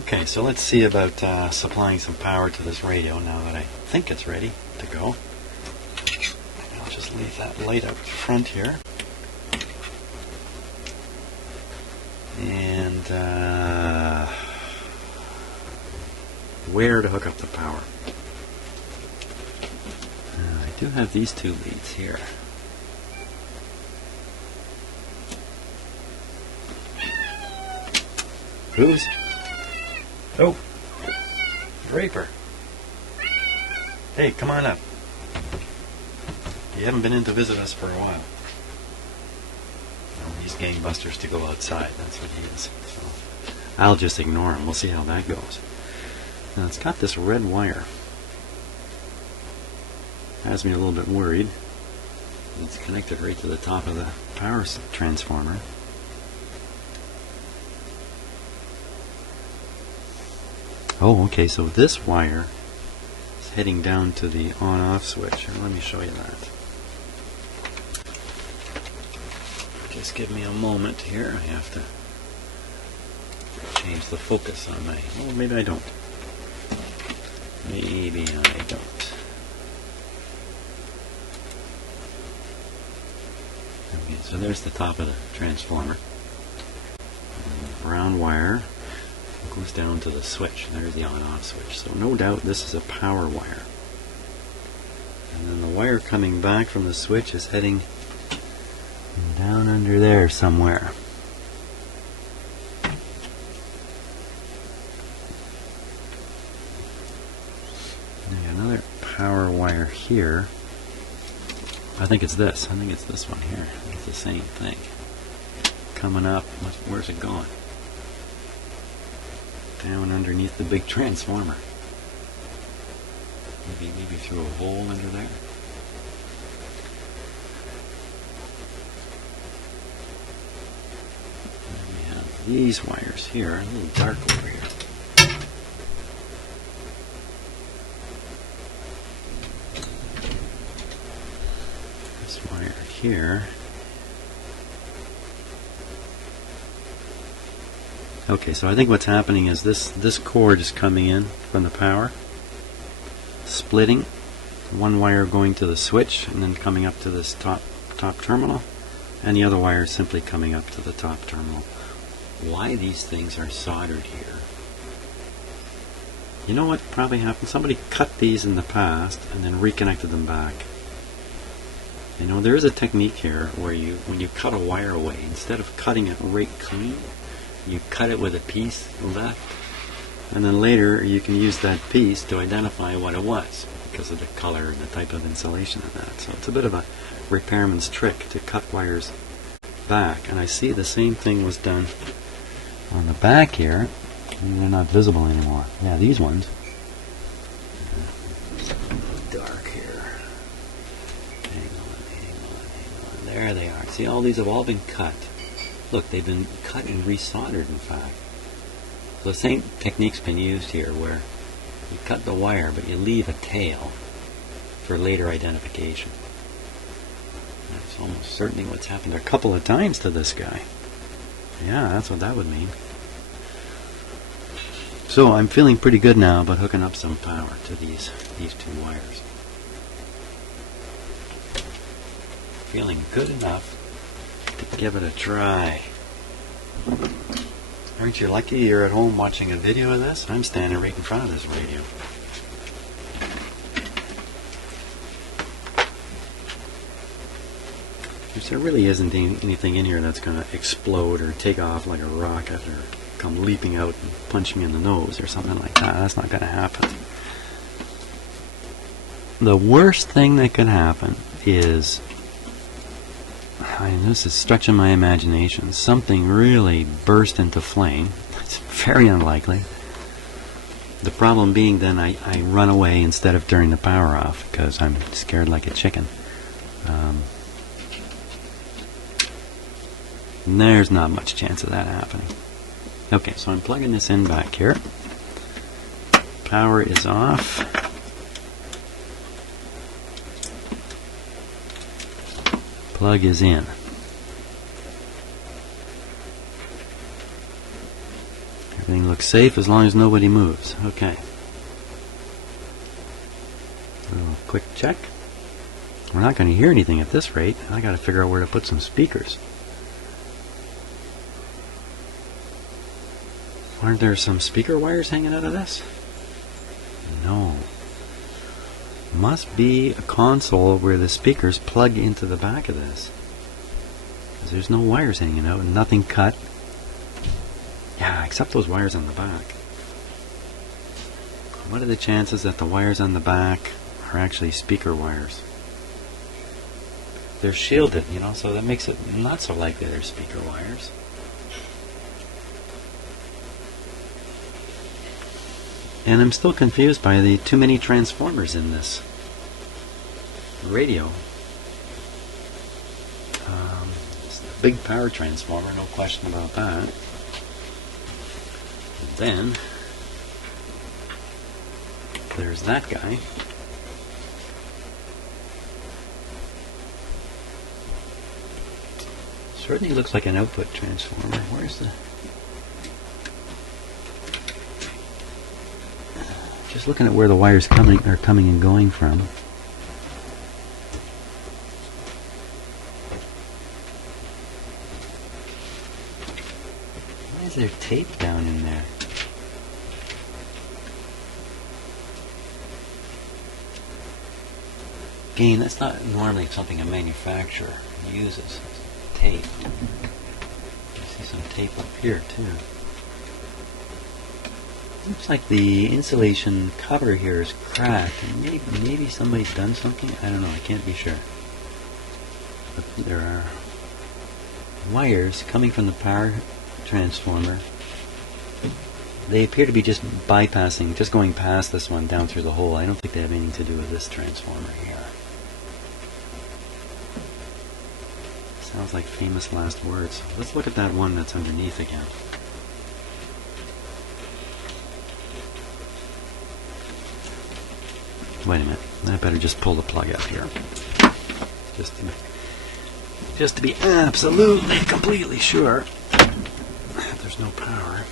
Okay, so let's see about supplying some power to this radio now that I think it's ready to go. I'll just leave that light out front here. And where to hook up the power? I do have these two leads here. Who's? Oh, Draper. Hey, come on up. You haven't been in to visit us for a while. Well, he's gangbusters to go outside. That's what he is. So I'll just ignore him. We'll see how that goes. Now it's got this red wire. Has me a little bit worried. It's connected right to the top of the power transformer. Oh, okay, so this wire is heading down to the on-off switch. Let me show you that. Just give me a moment here. I have to change the focus on my... Oh, maybe I don't. Maybe I don't. Okay, so there's the top of the transformer. And the brown wire goes down to the switch. There's the on-off switch. So no doubt this is a power wire. And then the wire coming back from the switch is heading down under there somewhere. Another power wire here. I think it's this. I think it's this one here. It's the same thing. Coming up. Where's it going? Down underneath the big transformer. Maybe through a hole under there. And we have these wires here, a little dark over here. This wire here. Okay, so I think what's happening is this cord is coming in from the power, splitting, one wire going to the switch and then coming up to this top terminal, and the other wire is simply coming up to the top terminal. Why these things are soldered here? You know what probably happened? Somebody cut these in the past and then reconnected them back. You know, there is a technique here where when you cut a wire away, instead of cutting it right clean, you cut it with a piece left, and then later you can use that piece to identify what it was because of the color and the type of insulation of that. So it's a bit of a repairman's trick to cut wires back. And I see the same thing was done on the back here. And they're not visible anymore. Yeah, these ones. Dark here. Hang on. There they are. See, all these have all been cut. Look, they've been cut and resoldered, in fact. So the same technique's been used here, where you cut the wire, but you leave a tail for later identification. That's almost certainly what's happened a couple of times to this guy. Yeah, that's what that would mean. So I'm feeling pretty good now about hooking up some power to these two wires. Feeling good enough to give it a try. Aren't you lucky you're at home watching a video of this? I'm standing right in front of this radio. There really isn't anything in here that's going to explode or take off like a rocket or come leaping out and punch me in the nose or something like that. That's not going to happen. The worst thing that could happen is, this is stretching my imagination, something really burst into flame. It's very unlikely. The problem being then I run away instead of turning the power off because I'm scared like a chicken. There's not much chance of that happening. Okay, so I'm plugging this in back here. Power is off. Plug is in. Everything looks safe as long as nobody moves. Okay. A little quick check. We're not going to hear anything at this rate. I got to figure out where to put some speakers. Aren't there some speaker wires hanging out of this? No. Must be a console where the speakers plug into the back of this. Because there's no wires hanging out and nothing cut. Yeah, except those wires on the back. What are the chances that the wires on the back are actually speaker wires? They're shielded, you know, so that makes it not so likely they're speaker wires. And I'm still confused by the too many transformers in this radio. It's a big power transformer, no question about that. And then there's that guy. Certainly looks like an output transformer. Where's the... Just looking at where the wires are coming and going from. Why is there tape down in there? Again, that's not normally something a manufacturer uses. Tape. I see some tape up here too. Looks like the insulation cover here is cracked. Maybe somebody's done something. I don't know. I can't be sure. But there are wires coming from the power transformer. They appear to be just bypassing, just going past this one down through the hole. I don't think they have anything to do with this transformer here. Sounds like famous last words. Let's look at that one that's underneath again. Wait a minute. I better just pull the plug out here. Just to be absolutely, completely sure that there's no power.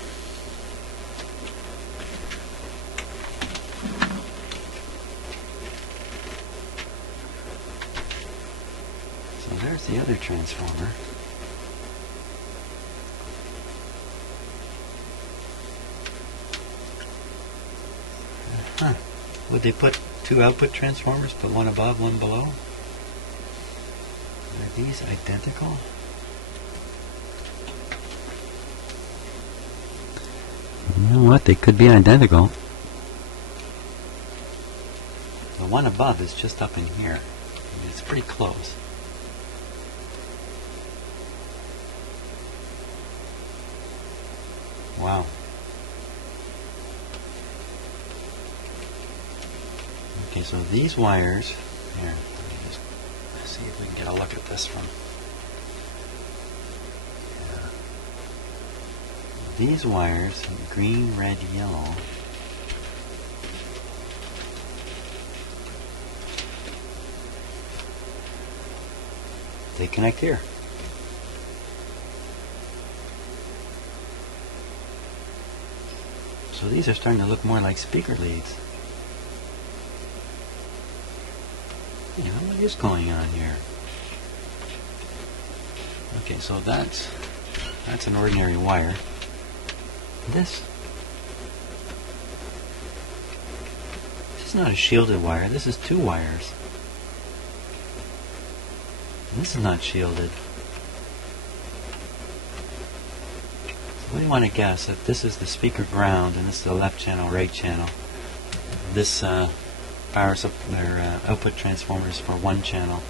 So there's the other transformer. Huh. Would they put two output transformers, put one above, one below? Are these identical? You know what? They could be identical. The one above is just up in here. I mean, it's pretty close. Wow. Okay, so these wires, here, let me just see if we can get a look at this one. Yeah. These wires, green, red, yellow, they connect here. So these are starting to look more like speaker leads. Yeah, what is going on here? Okay, so that's an ordinary wire. This is not a shielded wire. This is two wires. And this is not shielded. So what do you want to guess? That this is the speaker ground and this is the left channel, right channel. This powers up their output transformers for one channel.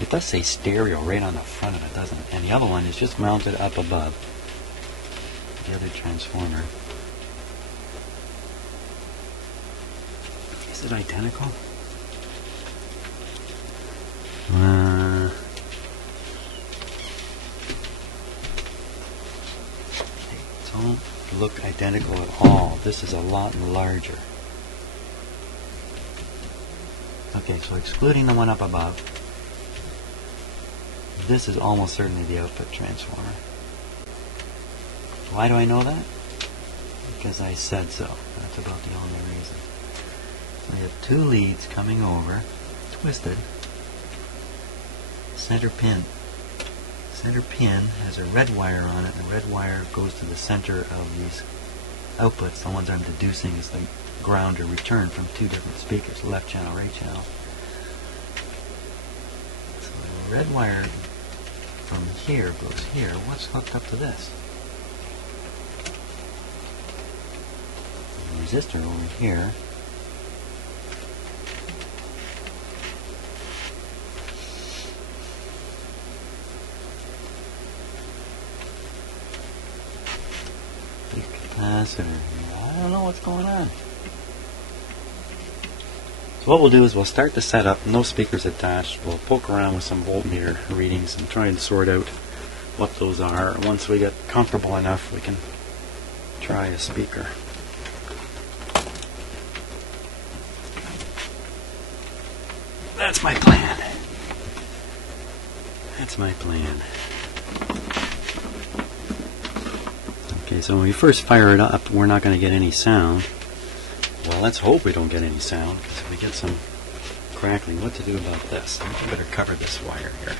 It does say stereo right on the front of it, doesn't it? And the other one is just mounted up above the other transformer. Is it identical? They don't look identical at all. This is a lot larger. Okay, so excluding the one up above, this is almost certainly the output transformer. Why do I know that? Because I said so. That's about the only reason. So we have two leads coming over, twisted. Center pin. Center pin has a red wire on it, and the red wire goes to the center of these outputs. The ones I'm deducing is the ground or return from two different speakers, left channel, right channel. So the red wire from here goes here. What's hooked up to this? The resistor over here. Big capacitor. I don't know what's going on. So what we'll do is we'll start the setup, no speakers attached. We'll poke around with some voltmeter readings and try and sort out what those are. Once we get comfortable enough, we can try a speaker. That's my plan. That's my plan. Okay, so when we first fire it up, we're not going to get any sound. Well, let's hope we don't get any sound, because if we get some crackling, what to do about this? I think I better cover this wire here.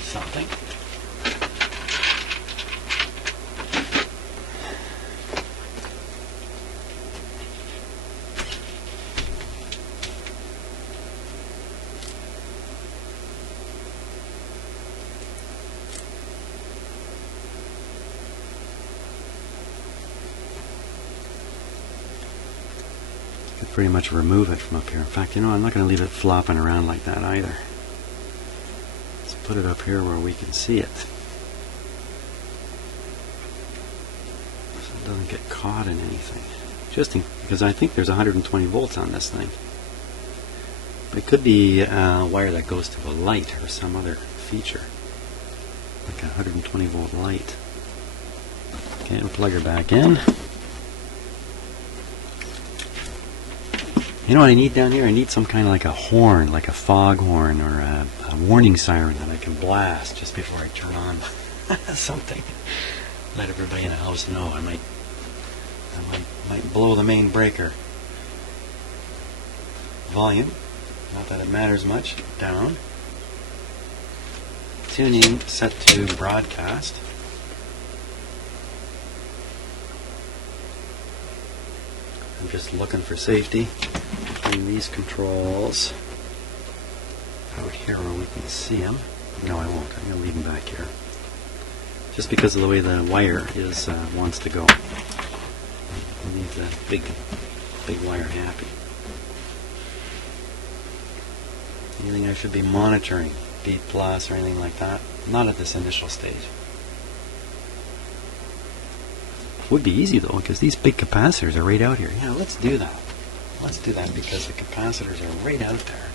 Something. Pretty much remove it from up here. In fact, I'm not going to leave it flopping around like that either. Let's put it up here where we can see it, so it doesn't get caught in anything. Because I think there's 120 volts on this thing. But it could be a wire that goes to a light or some other feature, like a 120 volt light. Okay, we'll plug her back in. You know what I need down here? I need some kind of like a horn, like a fog horn or a warning siren that I can blast just before I turn on something. Let everybody in the house know. I might blow the main breaker. Volume, not that it matters much, down. Tuning set to broadcast. I'm just looking for safety. These controls out here where we can see them. No, I won't. I'm going to leave them back here. Just because of the way the wire is wants to go. I need the big wire happy. Anything I should be monitoring? B plus or anything like that? Not at this initial stage. Would be easy though, because these big capacitors are right out here. Yeah, let's do that. Let's do that because the capacitors are right out there.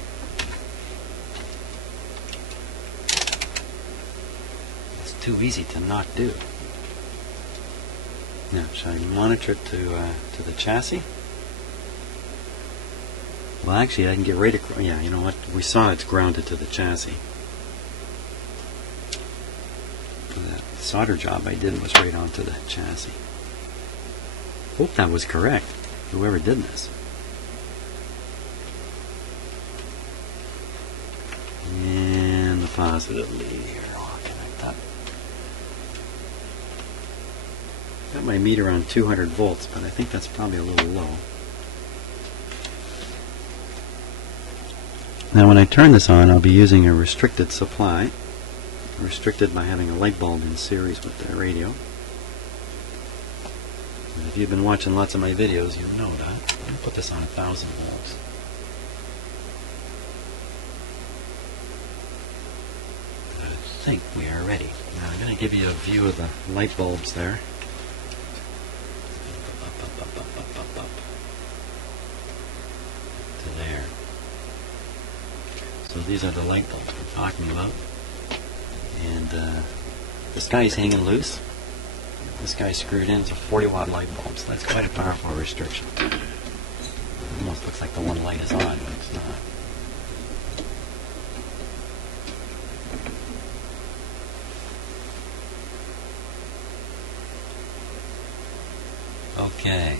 It's too easy to not do. Now, shall I monitor it to the chassis? Well, actually, I can get right across. Yeah, you know what? We saw it's grounded to the chassis. That solder job I did was right onto the chassis. Hope that was correct, whoever did this. And the positive lead here. I'll connect that. Got my meter on 200 volts, but I think that's probably a little low. Now when I turn this on, I'll be using a restricted supply. Restricted by having a light bulb in series with the radio. And if you've been watching lots of my videos, you know that. I'm going to put this on 1000 volts. I think we are ready. Now I'm going to give you a view of the light bulbs there. Up to there. So these are the light bulbs we're talking about. And this guy's hanging loose. This guy's screwed in. It's a 40 watt light bulb, so that's quite a powerful restriction. It almost looks like the one light is on, but it's not. Okay.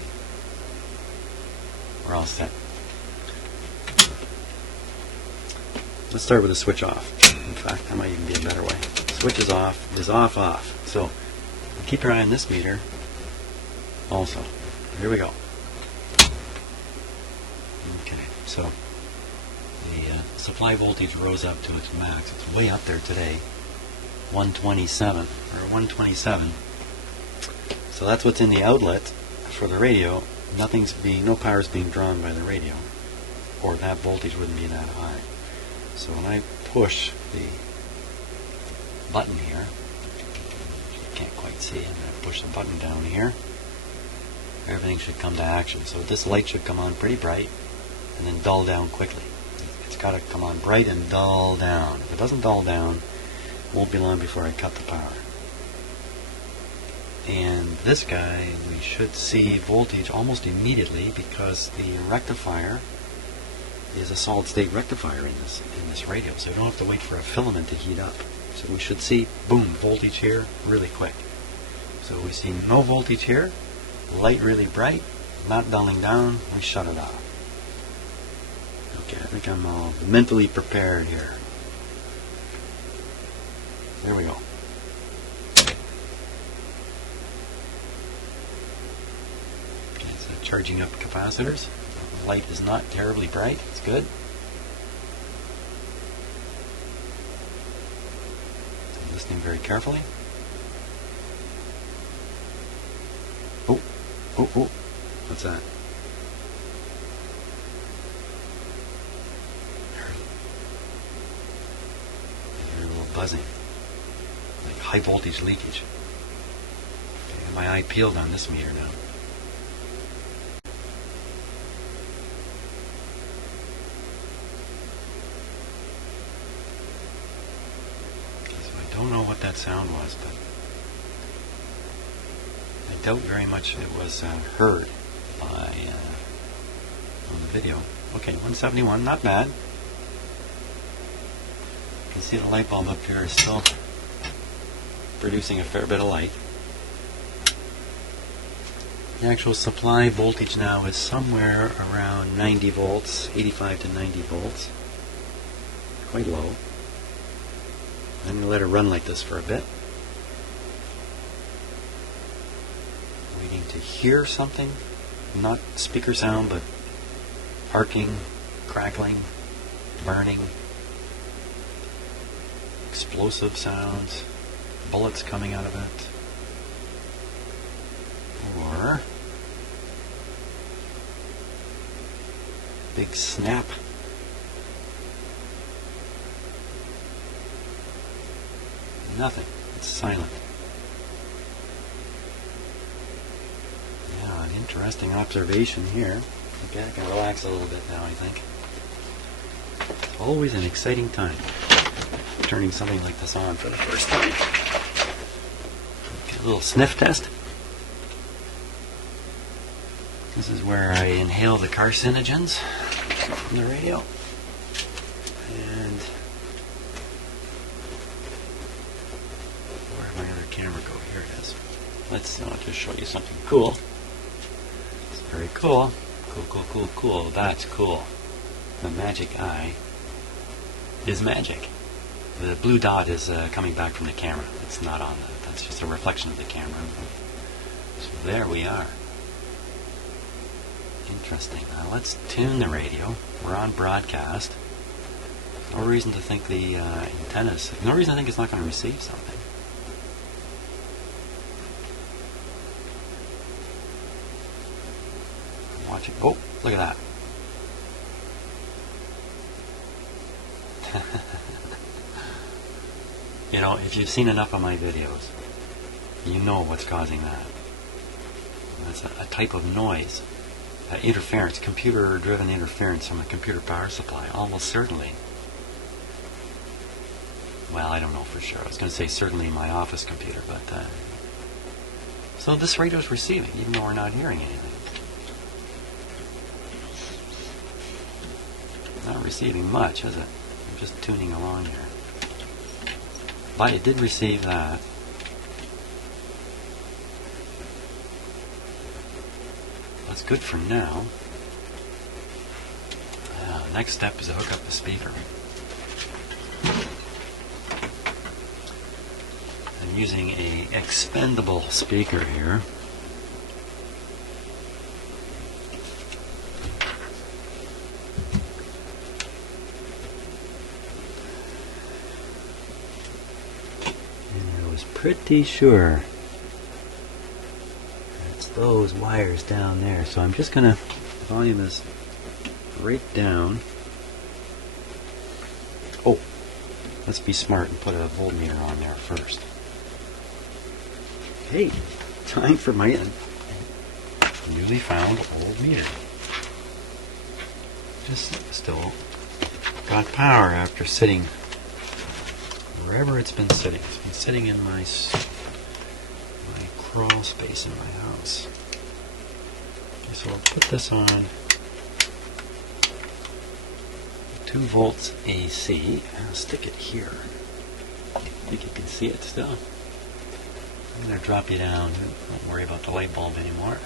We're all set. Let's start with the switch off. In fact, that might even be a better way. Switch is off, off. So, keep your eye on this meter also. Here we go. Okay, so the supply voltage rose up to its max. It's way up there today. 127, or 127. So that's what's in the outlet for the radio. No power is being drawn by the radio, or that voltage wouldn't be that high. So when I push the button here, you can't quite see, I'm going to push the button down here, everything should come to action. So this light should come on pretty bright and then dull down quickly. It's got to come on bright and dull down. If it doesn't dull down, it won't be long before I cut the power. And this guy, we should see voltage almost immediately because the rectifier is a solid-state rectifier in this radio, so you don't have to wait for a filament to heat up. So we should see, boom, voltage here really quick. So we see no voltage here, light really bright, not dulling down, we shut it off. Okay, I think I'm all mentally prepared here. There we go. Okay, so charging up capacitors. The light is not terribly bright, it's good. I'm listening very carefully. Oh, what's that? I hear a little buzzing. Like high voltage leakage. Okay, I have my eye peeled on this meter now. Okay, so I don't know what that sound was, but I doubt very much it was heard by on the video. Okay, 171, not bad. You can see the light bulb up here is still producing a fair bit of light. The actual supply voltage now is somewhere around 90 volts, 85 to 90 volts. Quite low. I'm going to let it run like this for a bit. Waiting to hear something. Not speaker sound, but arcing, crackling, burning, explosive sounds, bullets coming out of it, or big snap. Nothing. It's silent. Yeah, an interesting observation here. Okay, I can relax a little bit now, I think. It's always an exciting time turning something like this on for the first time. Okay, a little sniff test. This is where I inhale the carcinogens from the radio. And where did my other camera go? Here it is. Let's just show you something cool. It's very cool. Cool. That's cool. The magic eye is magic. The blue dot is coming back from the camera. It's not on that's just a reflection of the camera. So there we are. Interesting. Now let's tune the radio. We're on broadcast. No reason to think the antennas. No reason to think it's not going to receive something. I'm watching. Oh, look at that. You know, if you've seen enough of my videos, you know what's causing that. That's a type of noise. Interference, computer-driven interference from a computer power supply, almost certainly. Well, I don't know for sure. I was going to say certainly my office computer, but... So this radio is receiving, even though we're not hearing anything. Not receiving much, is it? I'm just tuning along here. But it did receive that. that's good for now. Next step is to hook up the speaker. I'm using a expendable speaker here. And I was pretty sure it's those wires down there. So I'm just gonna, the volume is right down. Oh, let's be smart and put a voltmeter on there first. Hey, time for my newly found old meter. Just still got power after sitting wherever it's been sitting. It's been sitting in my crawl space in my house. Okay, so I'll put this on 2 volts AC. I'll stick it here. I think you can see it still. I'm going to drop you down. Don't worry about the light bulb anymore.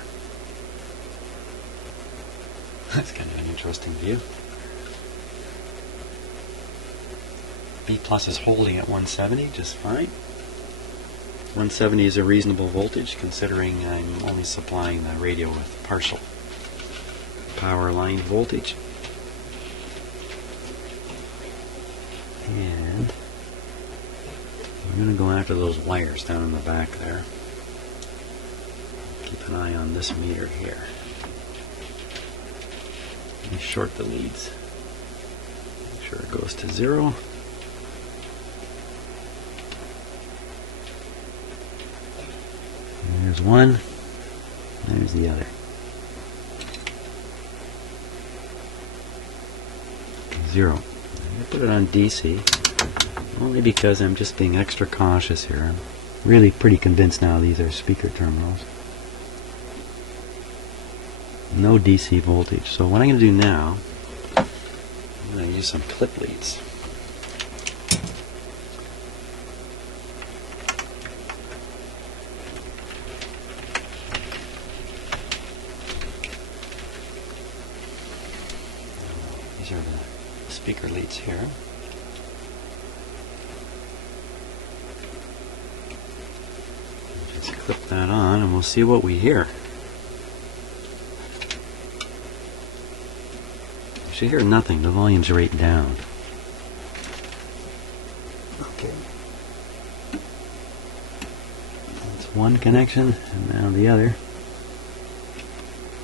That's kind of an interesting view. B plus is holding at 170 just fine. 170 is a reasonable voltage considering I'm only supplying the radio with partial power line voltage. And I'm going to go after those wires down in the back there. Keep an eye on this meter here. Let me short the leads. Make sure it goes to 0. And there's one. There's the other. 0. I put it on DC, only because I'm just being extra cautious here. I'm really pretty convinced now these are speaker terminals. No DC voltage. So what I'm going to do now, I'm going to use some clip leads. These are the speaker leads here. Just clip that on and we'll see what we hear. You should hear nothing. The volume's right down. Okay. That's one connection and now the other.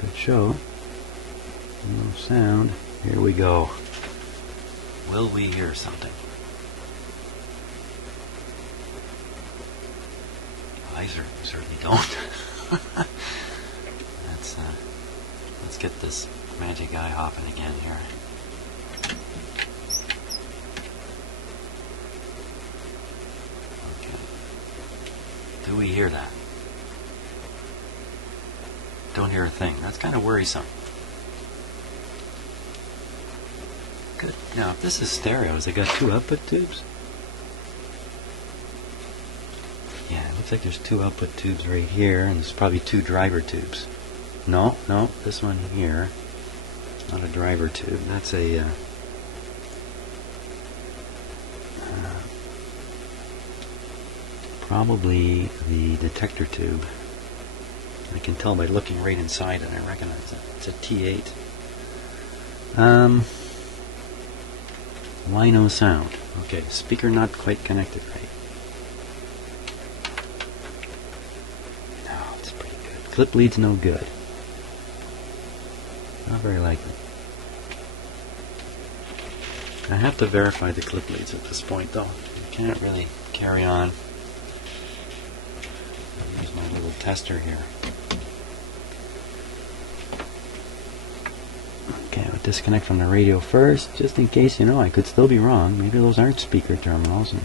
Good show. No sound. Here we go. Will we hear something? I certainly don't. Let's get this magic eye hopping again here. Okay. Do we hear that? Don't hear a thing. That's kind of worrisome. Good. Now, if this is stereo, has it got 2 output tubes? Yeah, it looks like there's 2 output tubes right here, and there's probably 2 driver tubes. No, this one here, not a driver tube. That's a probably the detector tube. I can tell by looking right inside it. I recognize it. It's a T8. Why no sound? Okay, speaker not quite connected right. No, it's pretty good. Clip lead's no good. Not very likely. I have to verify the clip leads at this point though. I can't really carry on. I'll use my little tester here. Okay, I'll disconnect from the radio first, just in case, I could still be wrong. Maybe those aren't speaker terminals, and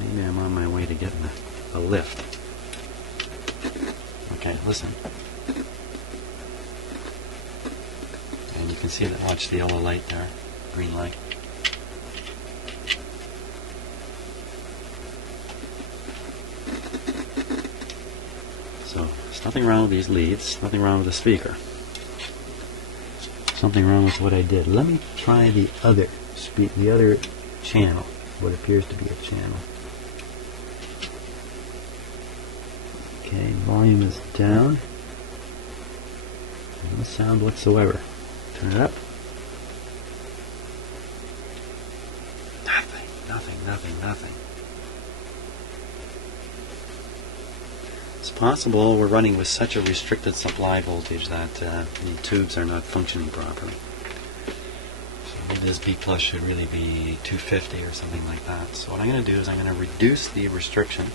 maybe I'm on my way to getting a lift. Okay, listen. And you can see that, watch the yellow light there, green light. So, there's nothing wrong with these leads, nothing wrong with the speaker. something wrong with what I did. Let me try the other channel, what appears to be a channel. Okay, volume is down. No sound whatsoever. Turn it up. Nothing. It's possible we're running with such a restricted supply voltage that the tubes are not functioning properly. So this B plus should really be 250 or something like that. So what I'm going to do is I'm going to reduce the restriction.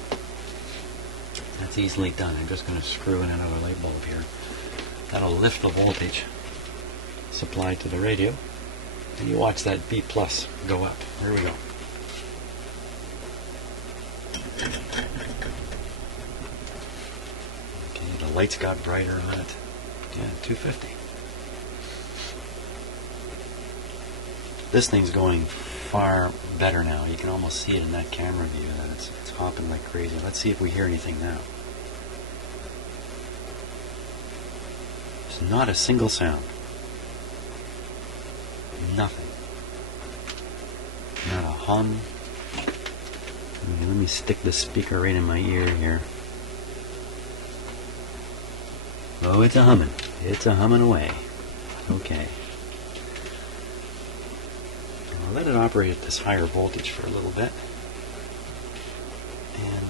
That's easily done. I'm just going to screw in another light bulb here. That'll lift the voltage supplied to the radio. And you watch that B plus go up. Here we go. Okay, the lights got brighter on it. Yeah, 250. This thing's going far better now. You can almost see it in that camera view that it's hopping like crazy. Let's see if we hear anything now. There's not a single sound. Nothing. Not a hum. Okay, let me stick the speaker right in my ear here. Oh, it's a humming. It's a humming away. Okay. I'll let it operate at this higher voltage for a little bit. And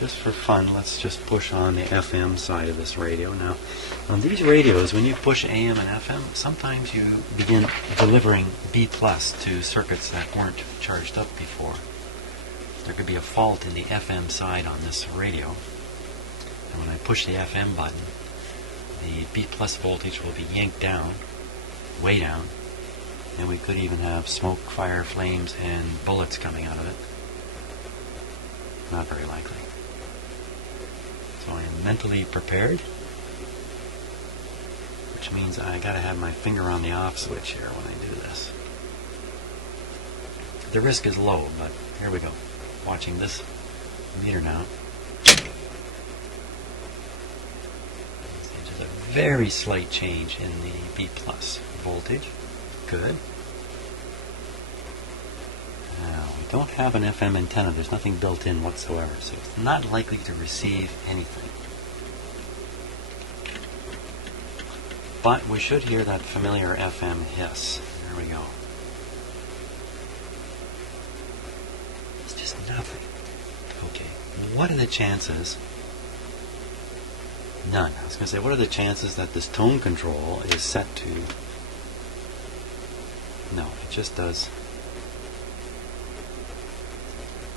just for fun, let's just push on the FM side of this radio. Now, on these radios, when you push AM and FM, sometimes you begin delivering B plus to circuits that weren't charged up before. There could be a fault in the FM side on this radio. And when I push the FM button, the B plus voltage will be yanked down, way down, and we could even have smoke, fire, flames, and bullets coming out of it. Not very likely. So I am mentally prepared, which means I gotta have my finger on the off switch here when I do this. The risk is low, but here we go. Watching this meter now. There's a very slight change in the B plus voltage. Good. Now, we don't have an FM antenna. There's nothing built in whatsoever, so it's not likely to receive anything. But we should hear that familiar FM hiss. There we go. It's just nothing. Okay, what are the chances? None. I was going to say, what are the chances that this tone control is set to... No, it just does...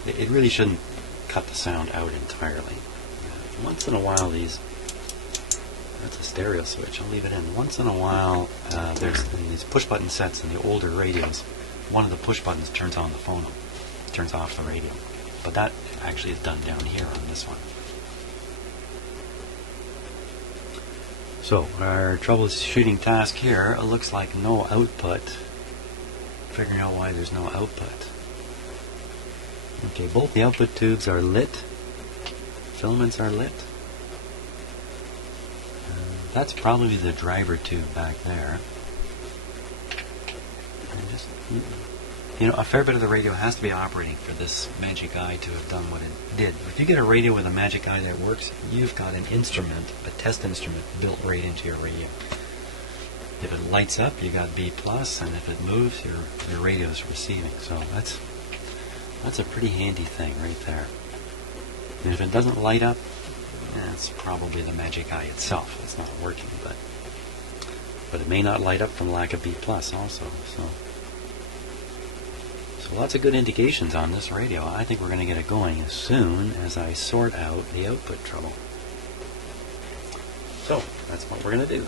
It really shouldn't cut the sound out entirely. Once in a while these... That's a stereo switch, I'll leave it in. Once in a while, there's in these push button sets in the older radios, one of the push buttons turns on the phono, turns off the radio. But that actually is done down here on this one. So, our troubleshooting task here looks like no output. Figuring out why there's no output. Okay, both the output tubes are lit. Filaments are lit. That's probably the driver tube back there. And just, a fair bit of the radio has to be operating for this Magic Eye to have done what it did. If you get a radio with a Magic Eye that works, you've got an instrument, a test instrument, built right into your radio. If it lights up, you got B+, and if it moves, your radio's receiving. So that's a pretty handy thing right there. And if it doesn't light up, it's probably the Magic Eye itself. It's not working, but it may not light up from lack of B+ also. So lots of good indications on this radio. I think we're going to get it going as soon as I sort out the output trouble. So that's what we're going to do.